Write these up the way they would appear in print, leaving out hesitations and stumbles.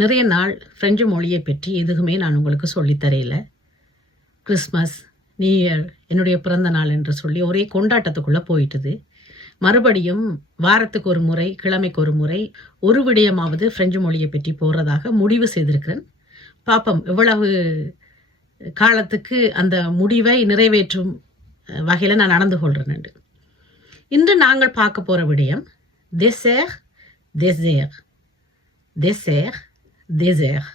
நிறைய நாள் ஃப்ரெஞ்சு மொழியை பற்றி எதுவுமே நான் உங்களுக்கு சொல்லித்தரையில. கிறிஸ்மஸ், நியூ இயர், என்னுடைய பிறந்த நாள் என்று சொல்லி ஒரே கொண்டாட்டத்துக்குள்ளே போயிட்டுது. மறுபடியும் வாரத்துக்கு ஒரு முறை, கிழமைக்கு ஒரு முறை ஒரு விடயமாவது ஃப்ரெஞ்சு மொழியை பற்றி போகிறதாக முடிவு செய்திருக்கிறேன். பாப்போம் எவ்வளவு காலத்துக்கு அந்த முடிவை நிறைவேற்றும் வகையில் நான் நடந்து கொள்கிறேன். இன்று நாங்கள் பார்க்க போகிற விடயம் டெசேர், டெசேர், டெசேர், டெசேர்.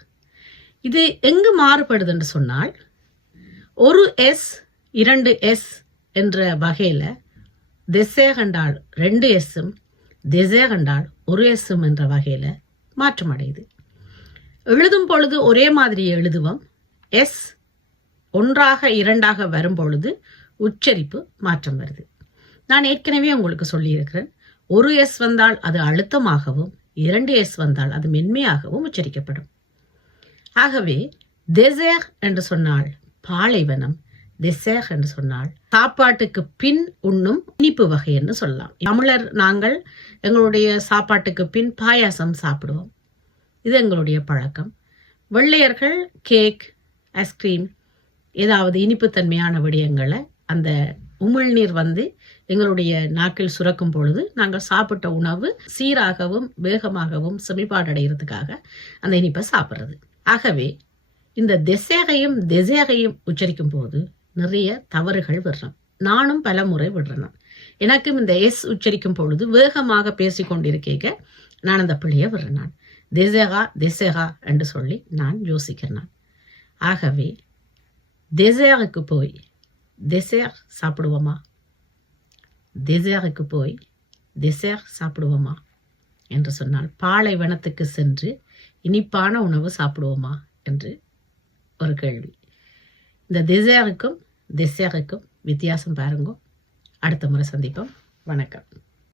இது எங்கு மாறுபடுது என்று சொன்னால், ஒரு எஸ் 2 எஸ் என்ற வகையில் டெசேர் என்றால் 2 எஸ்ஸும், டெசேர் என்றால் 1 எஸ்ஸும் என்ற வகையில் மாற்றமடையுது. எழுதும் பொழுது ஒரே மாதிரி எழுதுவோம். எஸ் 1ஆக 2ஆக வரும் பொழுது உச்சரிப்பு மாற்றம் வருது. நான் ஏற்கனவே உங்களுக்கு சொல்லியிருக்கிறேன், 1 எஸ் வந்தால் அது அழுத்தமாகவும், 2 எஸ் வந்தால் அது மென்மையாகவும் உச்சரிக்கப்படும். ஆகவே டெசேர் என்று சொன்னால் பாலைவனம், டெசேர் என்று சொன்னால் சாப்பாட்டுக்கு பின் உண்ணும் இனிப்பு வகை என்று சொல்லலாம். தமிழர் நாங்கள் எங்களுடைய சாப்பாட்டுக்கு பின் பாயாசம் சாப்பிடுவோம். இது எங்களுடைய பழக்கம். வெள்ளையர்கள் கேக், ஐஸ்கிரீம், ஏதாவது இனிப்புத்தன்மையான விடயங்களை அந்த உமிழ்நீர் வந்து எங்களுடைய நாக்கில் சுரக்கும் பொழுது நாங்கள் சாப்பிட்ட உணவு சீராகவும் வேகமாகவும் செமிப்பாடடைகிறதுக்காக அந்த இனிப்பை சாப்பிட்றது. ஆகவே இந்த டெசேரையும் டெசேரையும் உச்சரிக்கும் போது நிறைய தவறுகள் விடுறோம். நானும் பல முறை விடுறேன். எனக்கும் இந்த எஸ் உச்சரிக்கும் பொழுது வேகமாக பேசிக்கொண்டிருக்க நான் அந்த பிள்ளையை விடுறேன். நான் டெசேரா டெசேரா என்று சொல்லி நான் யோசிக்கிறேன். ஆகவே டெசேருக்கு போய் டெசேர் சாப்பிடுவோமா, டெசேருக்கு போய் டெசேர் சாப்பிடுவோமா என்று சொன்னால் பாலைவனத்துக்கு சென்று இனிப்பான உணவு சாப்பிடுவோமா என்று ஒரு கேள்வி. இந்த டெசேருக்கும் டெசேருக்கும் வித்தியாசம் பாருங்க. அடுத்த முறை சந்திப்போம். வணக்கம்.